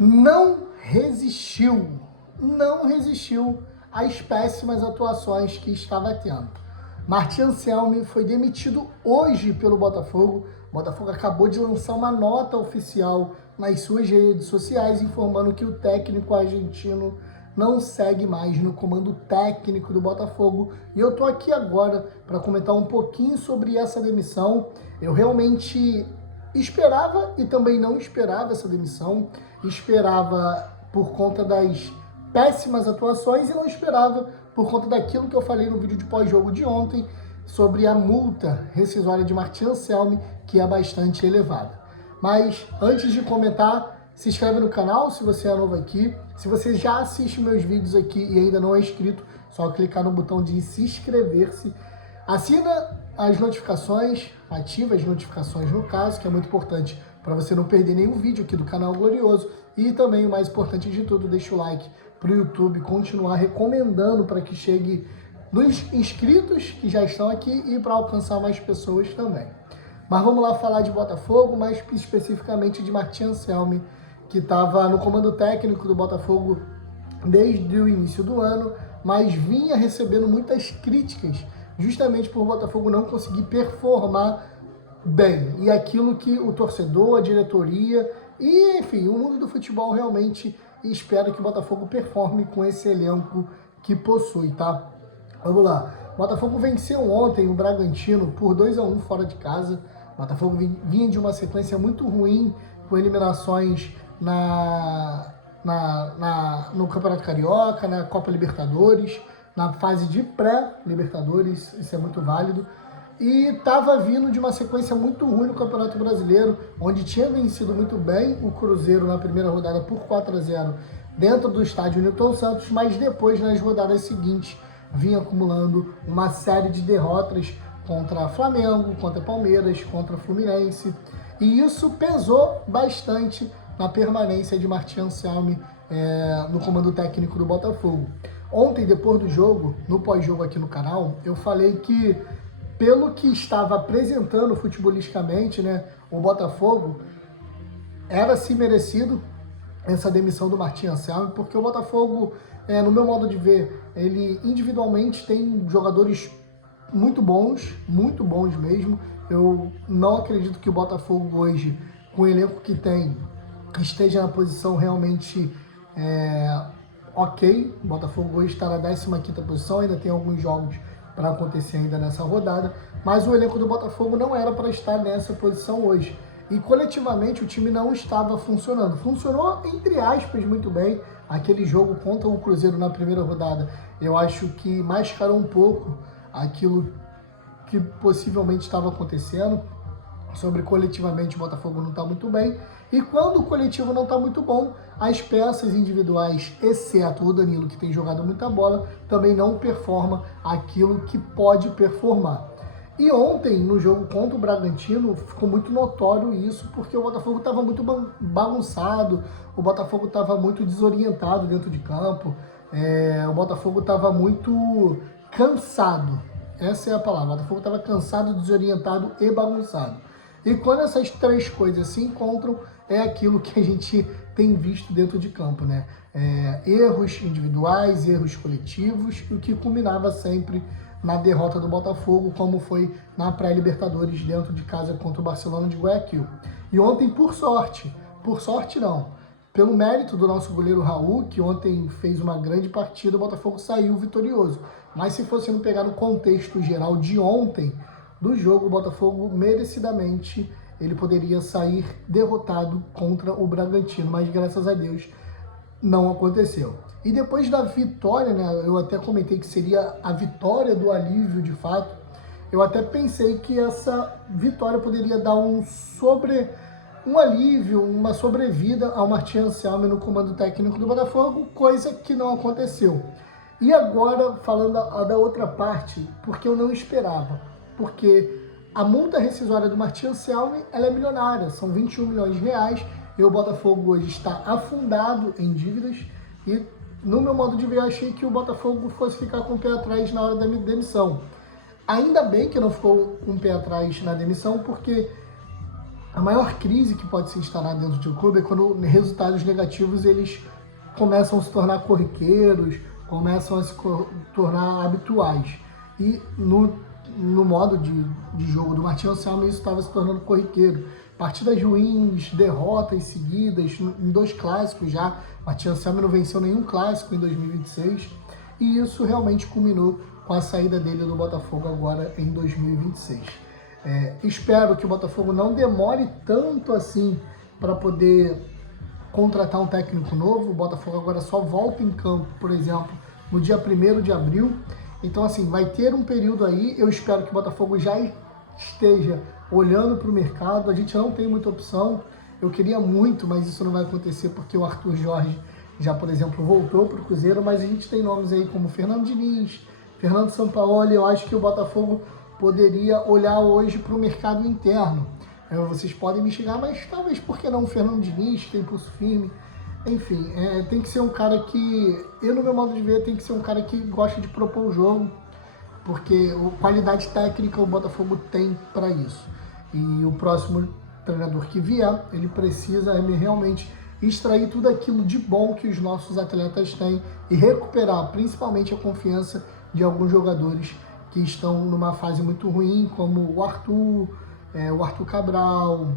não resistiu às péssimas atuações que estava tendo. Martin Anselmi foi demitido hoje pelo Botafogo. O Botafogo acabou de lançar uma nota oficial nas suas redes sociais informando que o técnico argentino não segue mais no comando técnico do Botafogo. E eu tô aqui agora para comentar um pouquinho sobre essa demissão. Eu realmente esperava e também não esperava essa demissão. Esperava por conta das péssimas atuações e não esperava por conta daquilo que eu falei no vídeo de pós-jogo de ontem sobre a multa rescisória de Martin Anselmi, que é bastante elevada. Mas antes de comentar, se inscreve no canal se você é novo aqui. Se você já assiste meus vídeos aqui e ainda não é inscrito, só clicar no botão de se inscrever-se. Assina as notificações, ativa as notificações no caso, que é muito importante para você não perder nenhum vídeo aqui do canal Glorioso. E também, o mais importante de tudo, deixa o like para o YouTube continuar recomendando para que chegue nos inscritos que já estão aqui e para alcançar mais pessoas também. Mas vamos lá falar de Botafogo, mais especificamente de Martin Anselmi, que estava no comando técnico do Botafogo desde o início do ano, mas vinha recebendo muitas críticas, justamente por o Botafogo não conseguir performar bem. E aquilo que o torcedor, a diretoria e, enfim, o mundo do futebol realmente espera que o Botafogo performe com esse elenco que possui, tá? Vamos lá. O Botafogo venceu ontem o Bragantino por 2-1 fora de casa. O Botafogo vinha de uma sequência muito ruim, com eliminações no Campeonato Carioca, na Copa Libertadores, na fase de pré-Libertadores, isso é muito válido. E estava vindo de uma sequência muito ruim no Campeonato Brasileiro, onde tinha vencido muito bem o Cruzeiro na primeira rodada por 4-0 dentro do estádio Newton Santos, mas depois, nas rodadas seguintes, vinha acumulando uma série de derrotas contra Flamengo, contra Palmeiras, contra Fluminense. E isso pesou bastante na permanência de Martin Anselmi no comando técnico do Botafogo. Ontem, depois do jogo, no pós-jogo aqui no canal, eu falei que, pelo que estava apresentando futebolisticamente, né, o Botafogo era sim merecido essa demissão do Martin Anselmi, porque o Botafogo, no meu modo de ver, ele individualmente tem jogadores muito bons mesmo. Eu não acredito que o Botafogo hoje, com o elenco que tem, esteja na posição realmente ok. O Botafogo hoje está na 15ª posição, ainda tem alguns jogos para acontecer ainda nessa rodada, mas o elenco do Botafogo não era para estar nessa posição hoje. E coletivamente o time não estava funcionando. Funcionou, entre aspas, muito bem. Aquele jogo contra o Cruzeiro na primeira rodada, eu acho que mascarou um pouco aquilo que possivelmente estava acontecendo. Sobre coletivamente o Botafogo não está muito bem. E quando o coletivo não está muito bom, as peças individuais, exceto o Danilo, que tem jogado muita bola, também não performa aquilo que pode performar. E ontem, no jogo contra o Bragantino, ficou muito notório isso, porque o Botafogo estava muito bagunçado, o Botafogo estava muito desorientado dentro de campo, o Botafogo estava muito cansado. Essa é a palavra. O Botafogo estava cansado, desorientado e bagunçado. E quando essas três coisas se encontram, é aquilo que a gente tem visto dentro de campo, né? Erros individuais, erros coletivos, o que culminava sempre na derrota do Botafogo, como foi na pré-Libertadores dentro de casa contra o Barcelona de Guayaquil. E ontem, por sorte não, pelo mérito do nosso goleiro Raul, que ontem fez uma grande partida, o Botafogo saiu vitorioso. Mas se fosse pegar no contexto geral de ontem, do jogo, o Botafogo merecidamente ele poderia sair derrotado contra o Bragantino, mas graças a Deus não aconteceu. E depois da vitória, né, eu até comentei que seria a vitória do alívio de fato, eu até pensei que essa vitória poderia dar um alívio, uma sobrevida ao Martin Anselmi no comando técnico do Botafogo, coisa que não aconteceu. E agora, falando da outra parte, porque eu não esperava, porque a multa rescisória do Martin Anselmi, ela é milionária, são 21 milhões de reais, e o Botafogo hoje está afundado em dívidas, e no meu modo de ver, eu achei que o Botafogo fosse ficar com o pé atrás na hora da demissão. Ainda bem que não ficou com o pé atrás na demissão, porque A maior crise que pode se instalar dentro de um clube é quando resultados negativos eles começam a se tornar corriqueiros, começam a se tornar habituais. E no modo de jogo do Martin Anselmo isso estava se tornando corriqueiro. Partidas ruins, derrotas seguidas, em 2 clássicos já. Martin Anselmo não venceu nenhum clássico em 2026 e isso realmente culminou com a saída dele do Botafogo agora em 2026. Espero que o Botafogo não demore tanto assim para poder contratar um técnico novo. O Botafogo agora só volta em campo, por exemplo, no dia 1º de abril. Então, assim, vai ter um período aí. Eu espero que o Botafogo já esteja olhando para o mercado. A gente não tem muita opção. Eu queria muito, mas isso não vai acontecer porque o Arthur Jorge já, por exemplo, voltou para o Cruzeiro. Mas a gente tem nomes aí como Fernando Diniz, Fernando Sampaoli. Eu acho que o Botafogo poderia olhar hoje para o mercado interno. Vocês podem me xingar, mas talvez por que não o Fernando Diniz, tem pulso firme. Enfim, tem que ser um cara que, eu no meu modo de ver, tem que ser um cara que gosta de propor o jogo, porque qualidade técnica o Botafogo tem para isso. E o próximo treinador que vier, ele precisa realmente extrair tudo aquilo de bom que os nossos atletas têm e recuperar principalmente a confiança de alguns jogadores que estão numa fase muito ruim, como o Arthur Cabral,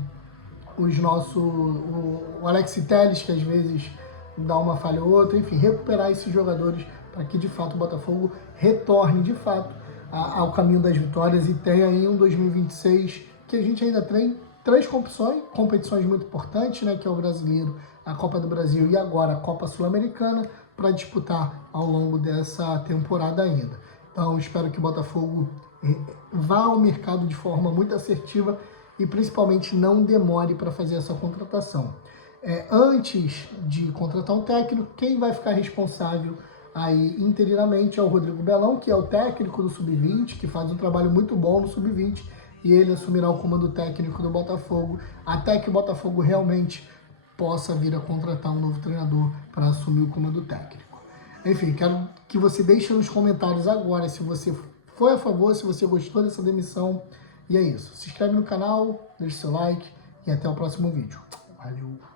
o Alex Telles, que às vezes dá uma falha ou outra, enfim, recuperar esses jogadores para que de fato o Botafogo retorne de fato ao caminho das vitórias e tenha aí um 2026 que a gente ainda tem 3 competições muito importantes, né, que é o Brasileiro, a Copa do Brasil e agora a Copa Sul-Americana para disputar ao longo dessa temporada ainda. Então, espero que o Botafogo vá ao mercado de forma muito assertiva e principalmente não demore para fazer essa contratação. Antes de contratar um técnico, quem vai ficar responsável aí interinamente é o Rodrigo Belão, que é o técnico do Sub-20, que faz um trabalho muito bom no Sub-20, e ele assumirá o comando técnico do Botafogo, até que o Botafogo realmente possa vir a contratar um novo treinador para assumir o comando técnico. Enfim, quero que você deixe nos comentários agora se você foi a favor, se você gostou dessa demissão. E é isso. Se inscreve no canal, deixe seu like e até o próximo vídeo. Valeu!